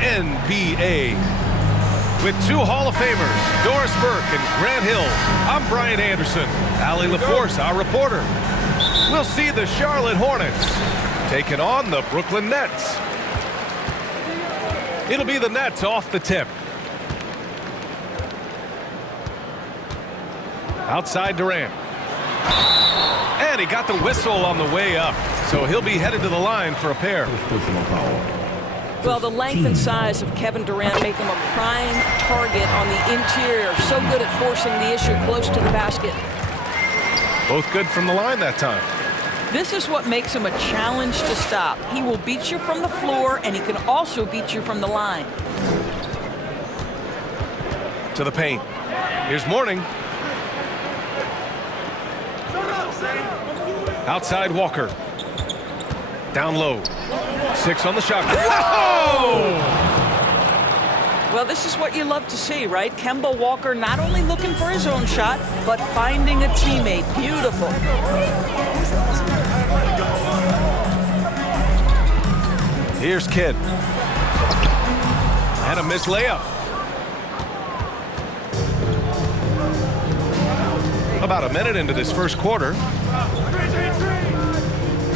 NBA. With two Hall of Famers, Doris Burke and Grant Hill, I'm Brian Anderson. Allie LaForce, our reporter. We'll see the Charlotte Hornets taking on the Brooklyn Nets. It'll be the Nets off the tip. Outside Durant. And he got the whistle on the way up, so he'll be headed to the line for a pair. Well, the length and size of Kevin Durant make him a prime target on the interior. So good at forcing the issue close to the basket. Both good from the line that time. This is what makes him a challenge to stop. He will beat you from the floor, and he can also beat you from the line. To the paint. Here's Mourning. Outside Walker. Down low. 6 on the shot. Whoa! Well, this is what you love to see, right? Kemba Walker not only looking for his own shot, but finding a teammate. Beautiful. Here's Kidd. And a missed layup. About a minute into this first quarter.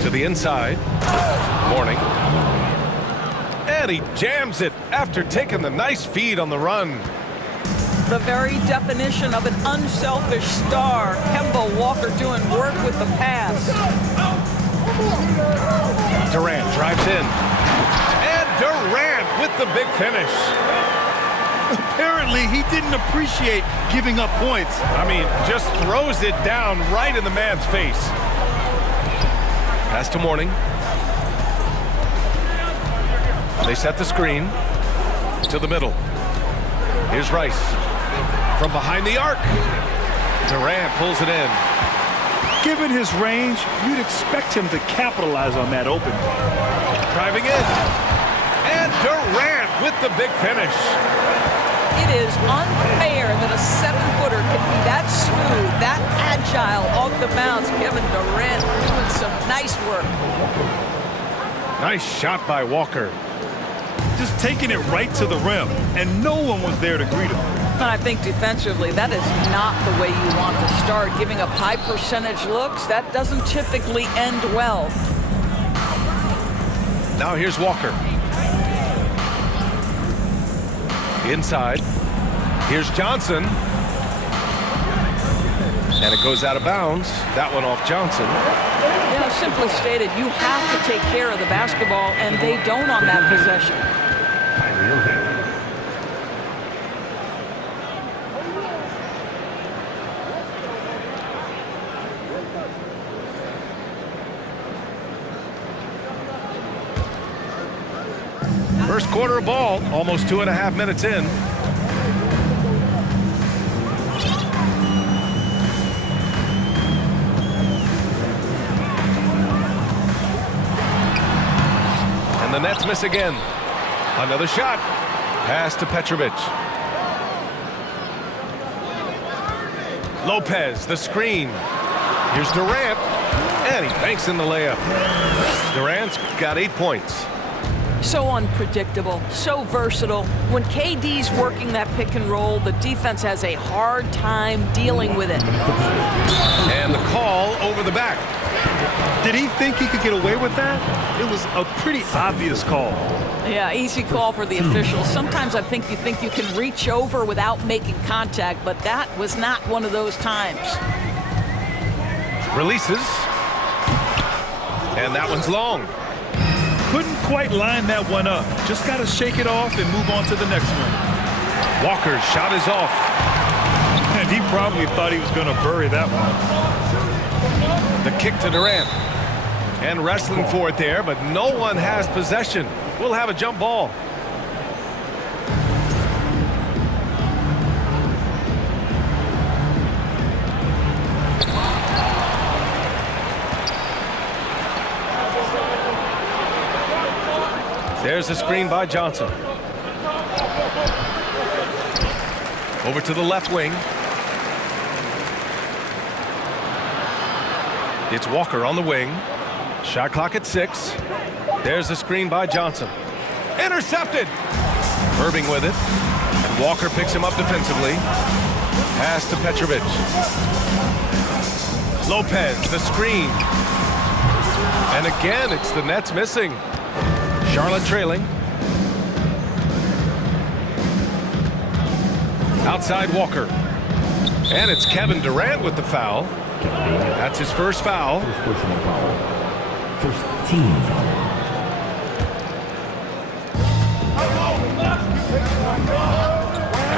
To the inside. Mourning. And he jams it after taking the nice feed on the run. The very definition of an unselfish star. Kemba Walker doing work with the pass. Durant drives in. And Durant with the big finish. Apparently, he didn't appreciate giving up points. I mean, just throws it down right in the man's face. Pass to Mourning. They set the screen to the middle. Here's Rice. From behind the arc. Durant pulls it in. Given his range, you'd expect him to capitalize on that open. Driving in. And Durant with the big finish. It is unfair that a 7-footer can be that smooth, that agile off the bounce. Kevin Durant doing some nice work. Nice shot by Walker. Just taking it right to the rim, and no one was there to greet him. And I think defensively, that is not the way you want to start. Giving up high percentage looks, that doesn't typically end well. Now here's Walker. Inside. Here's Johnson. And it goes out of bounds. That one off Johnson. You know, simply stated, you have to take care of the basketball, and they don't on that possession. First quarter of ball, almost 2.5 minutes in. And the Nets miss again. Another shot. Pass to Petrovic. Lopez, the screen. Here's Durant. And he banks in the layup. Durant's got 8 points. So unpredictable, so versatile. When KD's working that pick and roll, the defense has a hard time dealing with it. And the call over the back. Did he think he could get away with that? It was a pretty obvious call. Yeah, easy call for the officials. Sometimes I think you can reach over without making contact, but that was not one of those times. Releases. And that one's long. Couldn't quite line that one up. Just got to shake it off and move on to the next one. Walker's shot is off. And he probably thought he was going to bury that one. The kick to Durant. And wrestling for it there, but no one has possession. We'll have a jump ball. There's a screen by Johnson. Over to the left wing. It's Walker on the wing. Shot clock at 6. There's a screen by Johnson. Intercepted. Irving with it. And Walker picks him up defensively. Pass to Petrovic. Lopez, the screen. And again, it's the Nets missing. Charlotte trailing. Outside Walker. And it's Kevin Durant with the foul. That's his first foul. First personal foul. First team foul.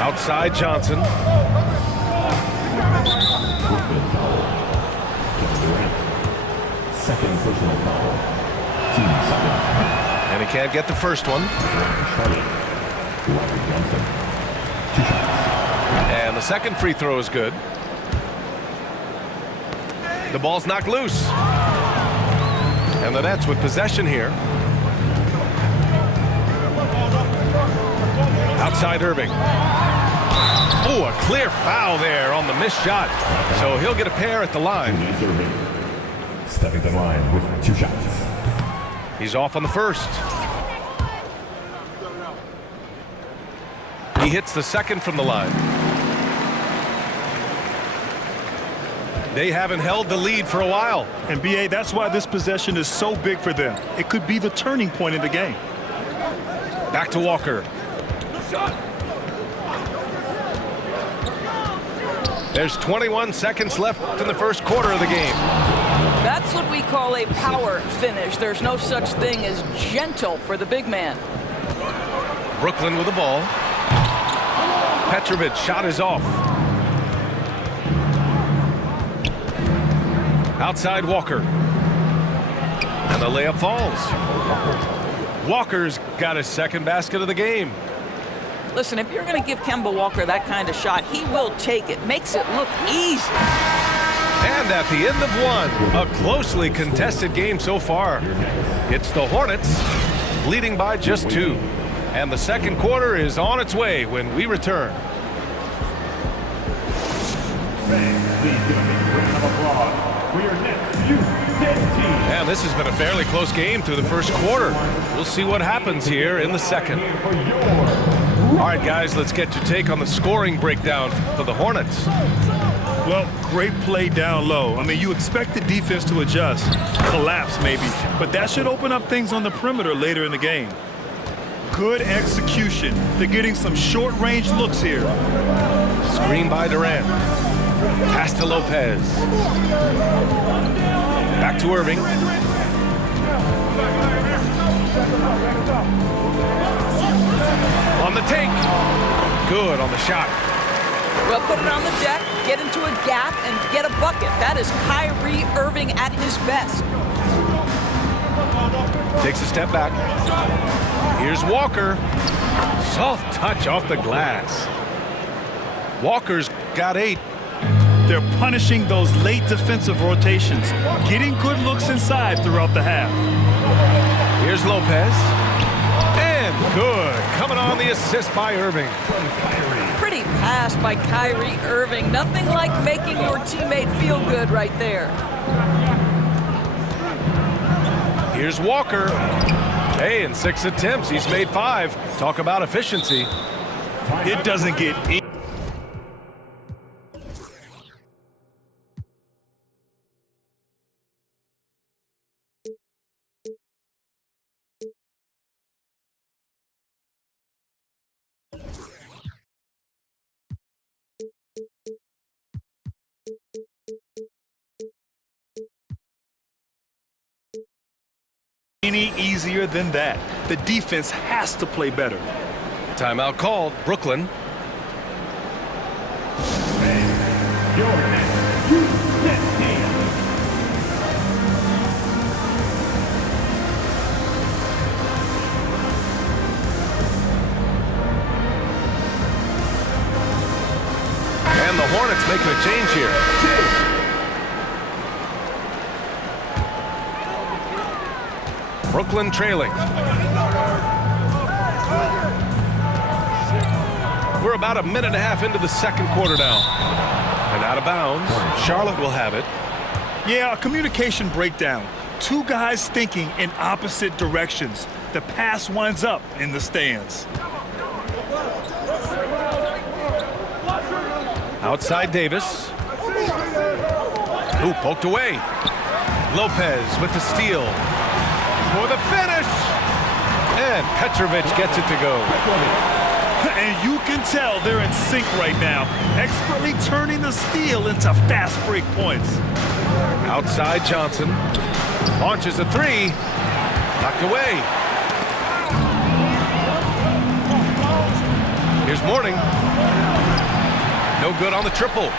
Outside Johnson. Brooklyn foul. Kevin Durant. Second personal foul. Team second. And he can't get the first one. Charlotte. Robert Johnson. 2 shots. And the second free throw is good. The ball's knocked loose. And the Nets with possession here. Outside Irving. Oh, a clear foul there on the missed shot. So he'll get a pair at the line. Irving. Stepping to the line with 2 shots. He's off on the first. He hits the second from the line. They haven't held the lead for a while. And B.A., that's why this possession is so big for them. It could be the turning point in the game. Back to Walker. There's 21 seconds left in the first quarter of the game. That's what we call a power finish. There's no such thing as gentle for the big man. Brooklyn with the ball. Petrovic shot is off. Outside Walker. And the layup falls. Walker's got his second basket of the game. Listen, if you're going to give Kemba Walker that kind of shot, he will take it. Makes it look easy. And at the end of one, a closely contested game so far. It's the Hornets leading by just 2. And the second quarter is on its way when we return. And this has been a fairly close game through the first quarter. We'll see what happens here in the second. All right, guys, let's get your take on the scoring breakdown for the Hornets. Well, great play down low. I mean, you expect the defense to adjust, collapse maybe, but that should open up things on the perimeter later in the game. Good execution. They're getting some short-range looks here. Screen by Durant. Pass to Lopez. Back to Irving. On the take. Good on the shot. Well, put it on the deck, get into a gap, and get a bucket. That is Kyrie Irving at his best. Takes a step back. Here's Walker. Soft touch off the glass. Walker's got 8. They're punishing those late defensive rotations, getting good looks inside throughout the half. Here's Lopez. And good. Coming on the assist by Irving. Pretty pass by Kyrie Irving. Nothing like making your teammate feel good right there. Here's Walker. Hey, in 6 attempts, he's made 5. Talk about efficiency. It doesn't get any easier than that. The defense has to play better. Timeout called. Brooklyn. And the Hornets making a change here. Brooklyn trailing. We're about a minute and a half into the second quarter now. And out of bounds, Charlotte will have it. Yeah, a communication breakdown. 2 guys thinking in opposite directions. The pass winds up in the stands. Outside Davis. Ooh, poked away. Lopez with the steal. For the finish. And Petrovic gets it to go. And you can tell they're in sync right now, expertly turning the steal into fast break points. Outside Johnson. Launches a three. Knocked away. Here's Mourning. No good on the triple.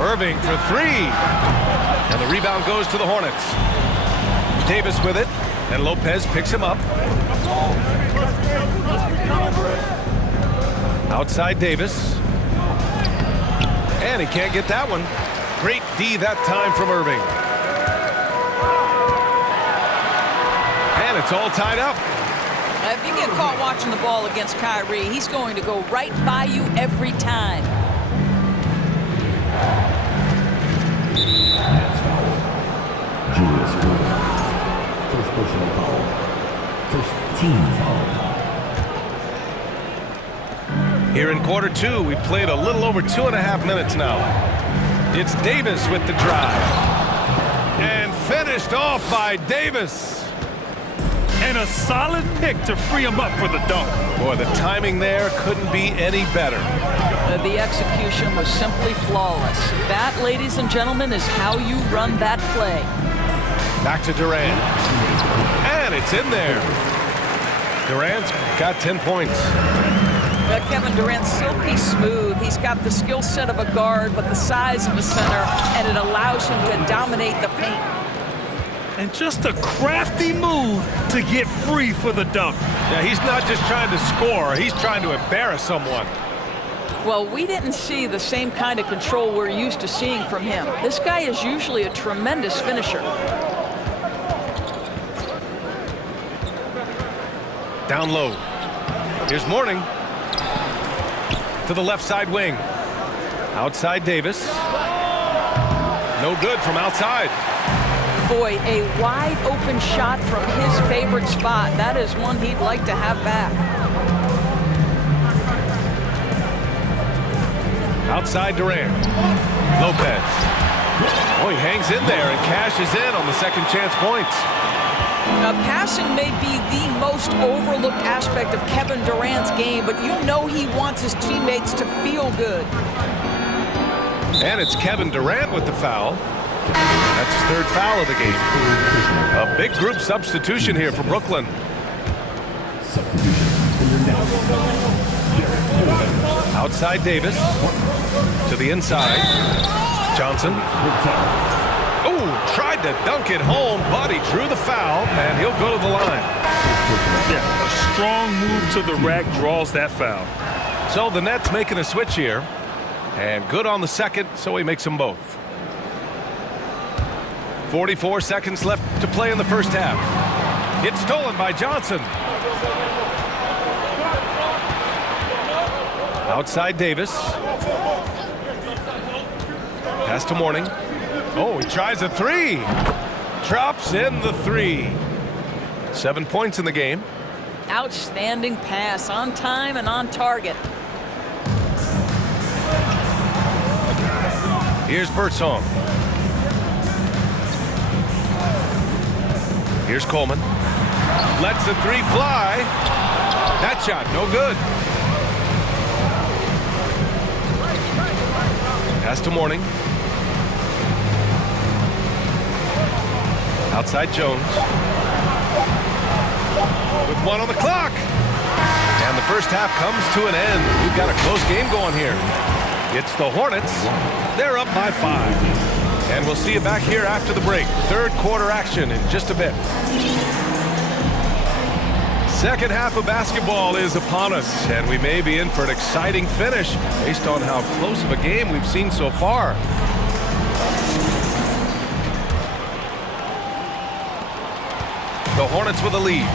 Irving for three. And the rebound goes to the Hornets. Davis with it. And Lopez picks him up. Outside Davis. And he can't get that one. Great D that time from Irving. And it's all tied up. If you get caught watching the ball against Kyrie, he's going to go right by you every time. Julius Irving. First personal foul. First team foul. Here in quarter two, we played a little over 2.5 minutes now. It's Davis with the drive. And finished off by Davis. And a solid pick to free him up for the dunk. Boy, the timing there couldn't be any better. The execution was simply flawless. That, ladies and gentlemen, is how you run that play. Back to Durant. And it's in there. Durant's got 10 points. Kevin Durant's silky smooth. He's got the skill set of a guard, but the size of a center, and it allows him to dominate the paint. And just a crafty move to get free for the dunk. Yeah, he's not just trying to score. He's trying to embarrass someone. Well, we didn't see the same kind of control we're used to seeing from him. This guy is usually a tremendous finisher. Down low. Here's Mourning. To the left side wing. Outside Davis. No good from outside. Boy, a wide open shot from his favorite spot. That is one he'd like to have back. Outside Durant. Lopez. Oh, he hangs in there and cashes in on the second chance points. Now, passing may be the most overlooked aspect of Kevin Durant's game, but you know he wants his teammates to feel good. And it's Kevin Durant with the foul. That's his third foul of the game. A big group substitution here for Brooklyn. Outside Davis. To the inside. Johnson. Oh, tried to dunk it home, but he drew the foul, and he'll go to the line. Yeah, a strong move to the rack draws that foul. So the Nets making a switch here. And good on the second, so he makes them both. 44 seconds left to play in the first half. It's stolen by Johnson. Outside Davis. Pass to Mourning. Oh, he tries a three. Drops in the three. 7 points in the game. Outstanding pass, on time and on target. Here's Birdsong. Here's Coleman. Lets the three fly. That shot, no good. Pass to Mourning. Outside Jones. With one on the clock. And the first half comes to an end. We've got a close game going here. It's the Hornets. They're up by 5. And we'll see you back here after the break. Third quarter action in just a bit. Second half of basketball is upon us, and we may be in for an exciting finish based on how close of a game we've seen so far. The Hornets with a lead.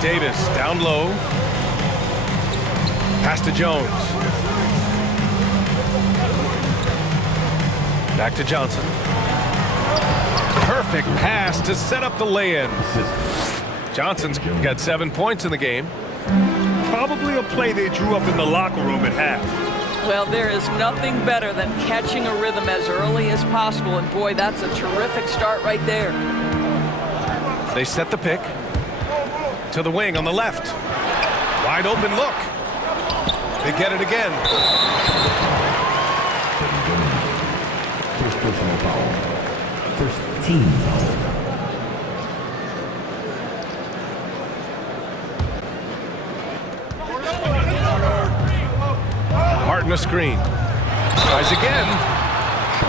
Davis down low. Pass to Jones. Back to Johnson. Perfect pass to set up the lay-in. Johnson's got 7 points in the game. Probably a play they drew up in the locker room at half. Well, there is nothing better than catching a rhythm as early as possible, and boy, that's a terrific start right there. They set the pick to the wing on the left. Wide open look. They get it again. First personal foul. First team foul. Martin a screen. Tries again.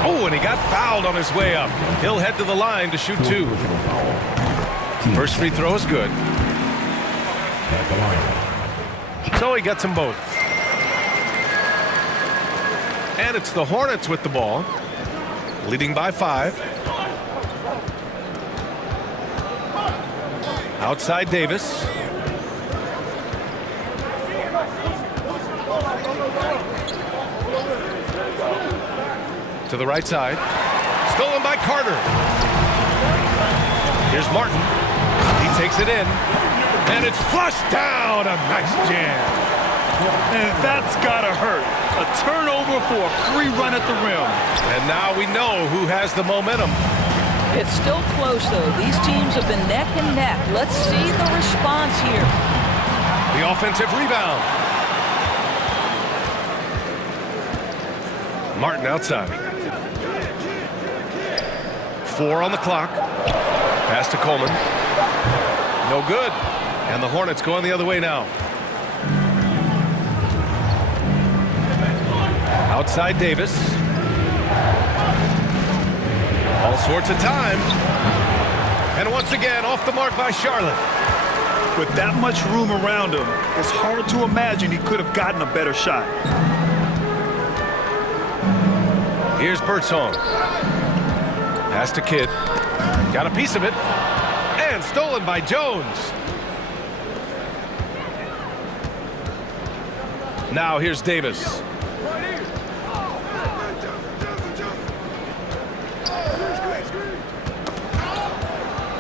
Oh, and he got fouled on his way up. He'll head to the line to shoot 2. First free throw is good. At the line. So he gets them both. And it's the Hornets with the ball, leading by 5. Outside Davis. To the right side. Stolen by Carter. Here's Martin. He takes it in. And it's flushed down. A nice jam. And that's gotta hurt. A turnover for a free run at the rim. And now we know who has the momentum. It's still close, though. These teams have been neck and neck. Let's see the response here. The offensive rebound. Martin outside. 4 on the clock. Pass to Coleman. No good. And the Hornets going the other way now. Outside Davis. All sorts of time. And once again, off the mark by Charlotte. With that much room around him, it's hard to imagine he could have gotten a better shot. Here's Birdsong. Pass to Kidd. Got a piece of it. And stolen by Jones. Now here's Davis.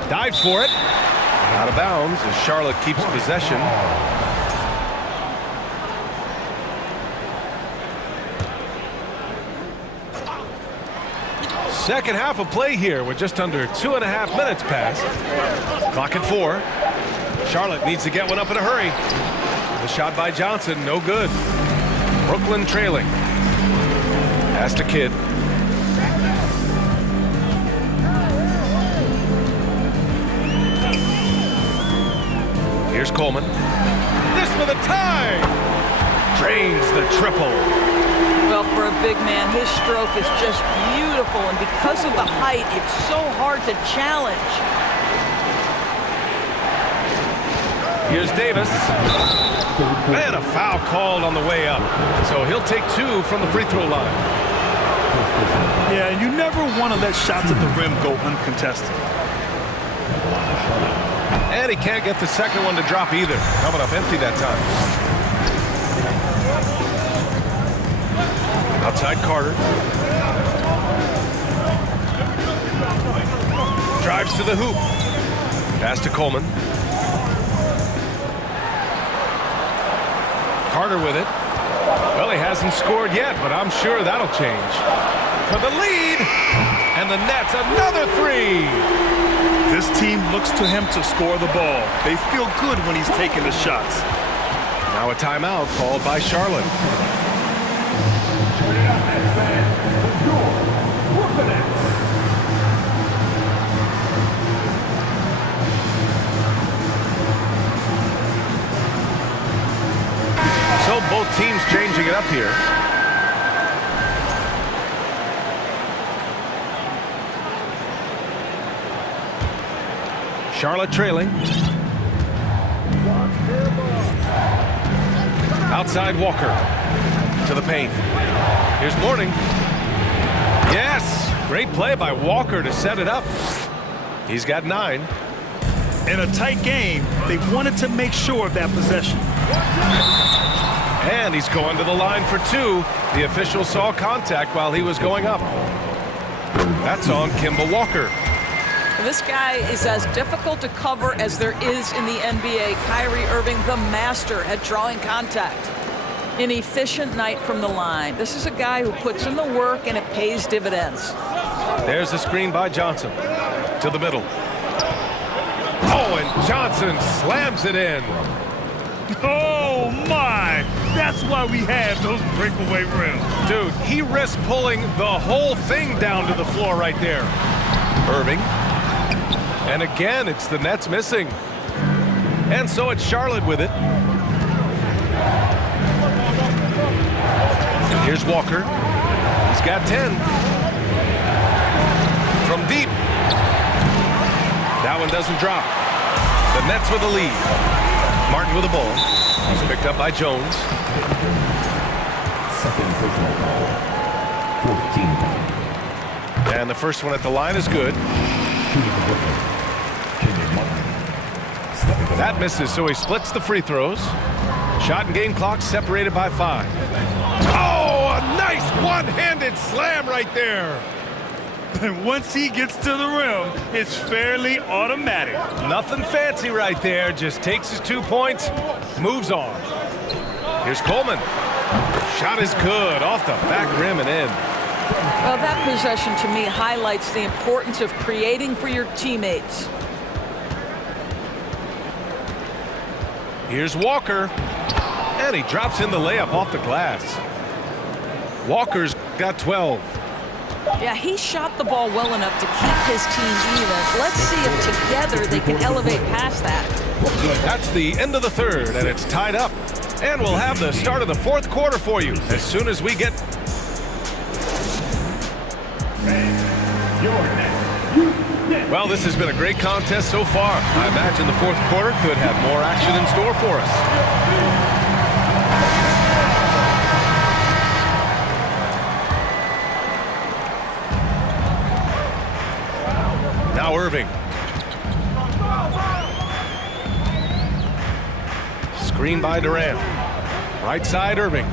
Dive for it. Out of bounds as Charlotte keeps possession. Second half of play here with just under 2.5 minutes passed. Clock at 4. Charlotte needs to get one up in a hurry. The shot by Johnson, no good. Brooklyn trailing. Pass to Kidd. Here's Coleman. This for the tie. Drains the triple. Well, for a big man, his stroke is just beautiful, and because of the height, it's so hard to challenge. Here's Davis. And a foul called on the way up. So he'll take 2 from the free throw line. Yeah, you never want to let shots at the rim go uncontested. And he can't get the second one to drop either. Coming up empty that time. Outside Carter. Drives to the hoop. Pass to Coleman. Carter with it. Well, he hasn't scored yet, but I'm sure that'll change. For the lead. And the Nets, another 3. This team looks to him to score the ball. They feel good when he's taking the shots. Now a timeout called by Charlotte. So both teams changing it up here. Charlotte trailing. Outside Walker to the paint. Here's Mourning. Yes, great play by Walker to set it up. He's got 9. In a tight game, they wanted to make sure of that possession. And he's going to the line for 2. The official saw contact while he was going up. That's on Kemba Walker. This guy is as difficult to cover as there is in the NBA. Kyrie Irving, the master at drawing contact. An efficient night from the line. This is a guy who puts in the work and it pays dividends. There's a screen by Johnson to the middle. Oh, and Johnson slams it in. Oh, my. That's why we have those breakaway rims. Dude, he risks pulling the whole thing down to the floor right there. Irving. And again, it's the Nets missing. And so it's Charlotte with it. And here's Walker. He's got 10. From deep. That one doesn't drop. The Nets with the lead. Martin with the ball. He's picked up by Jones. Second personal foul. 14. And the first one at the line is good. That misses, so he splits the free throws. Shot and game clock separated by 5. Oh, a nice one-handed slam right there. And once he gets to the rim, it's fairly automatic. Nothing fancy right there. Just takes his 2 points, moves on. Here's Coleman. Shot is good, off the back rim and in. Well, that possession to me highlights the importance of creating for your teammates. Here's Walker. And he drops in the layup off the glass. Walker's got 12. Yeah, he shot the ball well enough to keep his team even. Let's see if together they can elevate past that. That's the end of the third, and it's tied up. And we'll have the start of the fourth quarter for you as soon as we get... Well, this has been a great contest so far. I imagine the fourth quarter could have more action in store for us. Now Irving. Screen by Durant. Right side, Irving.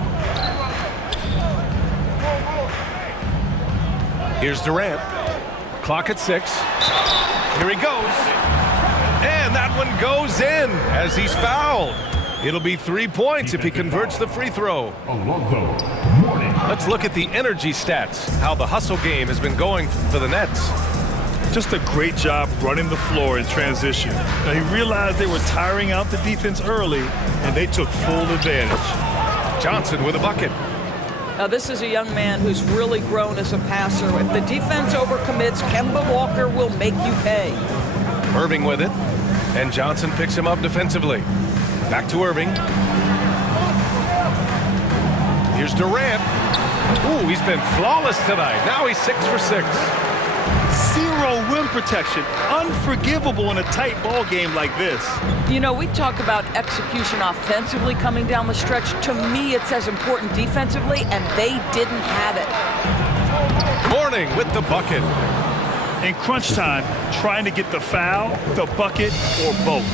Here's Durant. Clock at 6. Here he goes. And that one goes in as he's fouled. It'll be 3 points if he converts the free throw. Let's look at the energy stats, how the hustle game has been going for the Nets. Just a great job running the floor in transition. Now, he realized they were tiring out the defense early, and they took full advantage. Johnson with a bucket. Now, this is a young man who's really grown as a passer. If the defense overcommits, Kemba Walker will make you pay. Irving with it, and Johnson picks him up defensively. Back to Irving. Here's Durant. Ooh, he's been flawless tonight. Now he's 6 for 6. 0 rim protection. Unforgivable in a tight ball game like this. You know, we talk about execution offensively coming down the stretch. To me, it's as important defensively, and they didn't have it. Mourning with the bucket. In crunch time, trying to get the foul, the bucket, or both.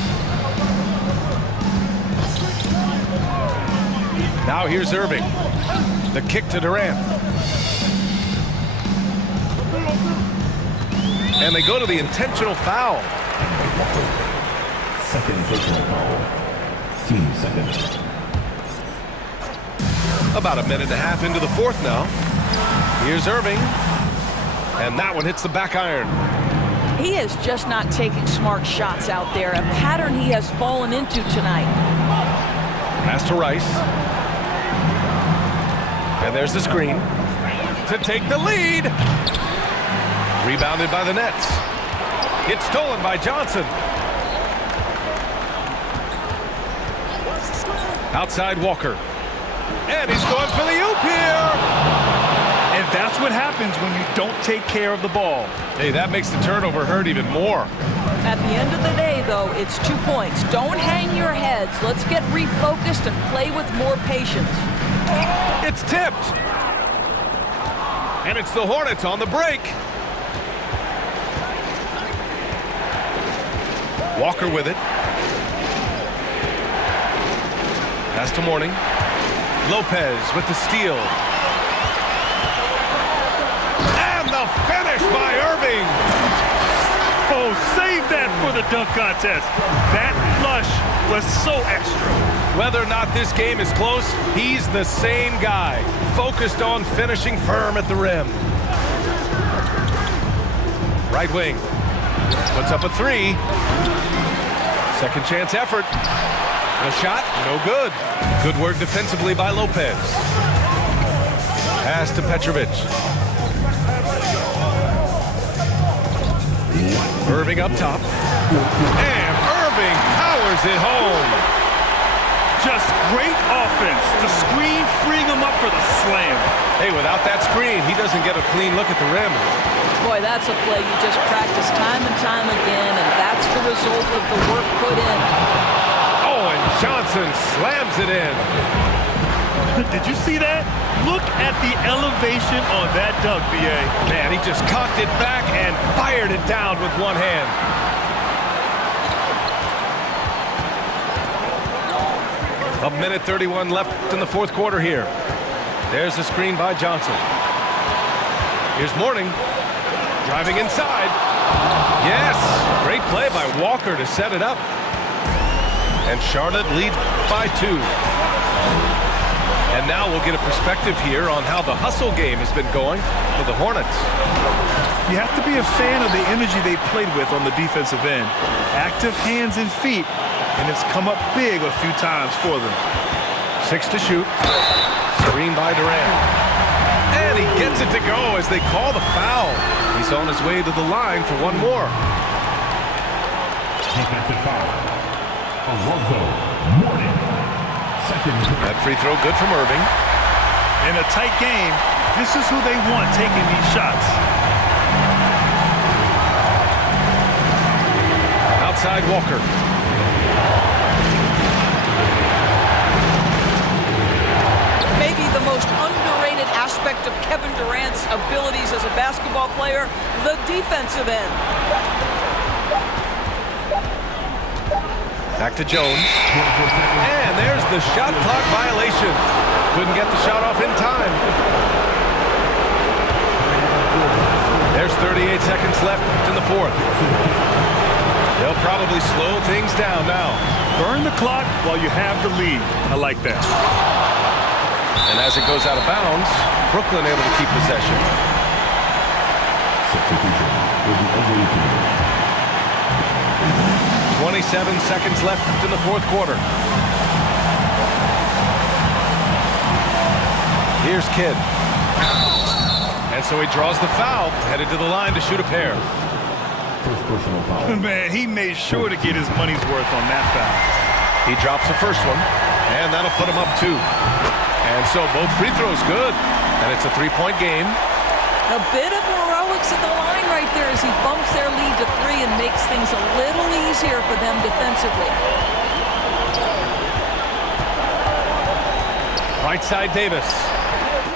Now here's Irving. The kick to Durant. And they go to the intentional foul. Second personal foul. Team second. About a minute and a half into the fourth now. Here's Irving. And that one hits the back iron. He is just not taking smart shots out there, a pattern he has fallen into tonight. Pass to Rice. And there's the screen to take the lead. Rebounded by the Nets. It's stolen by Johnson. Outside Walker. And he's going for the oop here. And that's what happens when you don't take care of the ball. Hey, that makes the turnover hurt even more. At the end of the day, though, it's 2 points. Don't hang your heads. Let's get refocused and play with more patience. It's tipped. And it's the Hornets on the break. Walker with it. Pass to Mourning. Lopez with the steal. And the finish by Irving. Oh, the dunk contest. That flush was so extra. Whether or not this game is close, he's the same guy, focused on finishing firm at the rim. Right wing, puts up a three. Second chance effort. A shot, no good. Good work defensively by Lopez. Pass to Petrovic. Irving up top. And Irving powers it home. Just great offense. The screen freeing him up for the slam. Hey, without that screen, he doesn't get a clean look at the rim. Boy, that's a play you just practice time and time again, and that's the result of the work put in. Oh, and Johnson slams it in. Did you see that? Look at the elevation on that dunk, B.A. Man, he just cocked it back and fired it down with one hand. A minute 31 left in the fourth quarter here. There's the screen by Johnson. Here's Mourning. Driving inside. Yes! Great play by Walker to set it up. And Charlotte leads by 2. And now we'll get a perspective here on how the hustle game has been going for the Hornets. You have to be a fan of the energy they've played with on the defensive end. Active hands and feet, and it's come up big a few times for them. 6 to shoot. Screen by Durant. And he gets it to go as they call the foul. He's on his way to the line for one more. Defensive foul. Alonzo Mourning. Second. That free throw good from Irving. In a tight game, this is who they want taking these shots. Outside Walker. Maybe the most underrated aspect of Kevin Durant's abilities as a basketball player, the defensive end. Back to Jones. And there's the shot clock violation. Couldn't get the shot off in time. There's 38 seconds left in the fourth. They'll probably slow things down now. Burn the clock while you have the lead. I like that. And as it goes out of bounds, Brooklyn able to keep possession. Substitutions will be awaited. 27 seconds left in the fourth quarter. Here's Kidd. And so he draws the foul, headed to the line to shoot a pair. First personal foul. Man, he made sure to get his money's worth on that foul. He drops the first one, and that'll put him up 2. And so both free throws good, and it's a 3-point game. A bit of heroics at the line right there as he bumps their lead to 3 and makes things a little easier for them defensively. Right side Davis.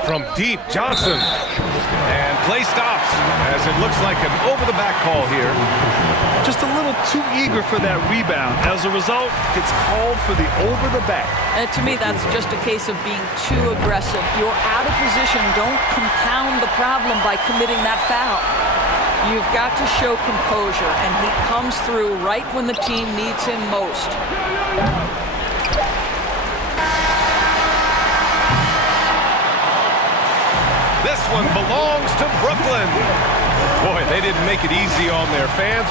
From deep, Johnson. And play stops as it looks like an over-the-back call here. Just a little too eager for that rebound. As a result, it's called for the over-the-back. And to me, that's just a case of being too aggressive. You're out of position. Don't compound the problem by committing that foul. You've got to show composure, and he comes through right when the team needs him most. This one belongs to Brooklyn. Boy, they didn't make it easy on their fans.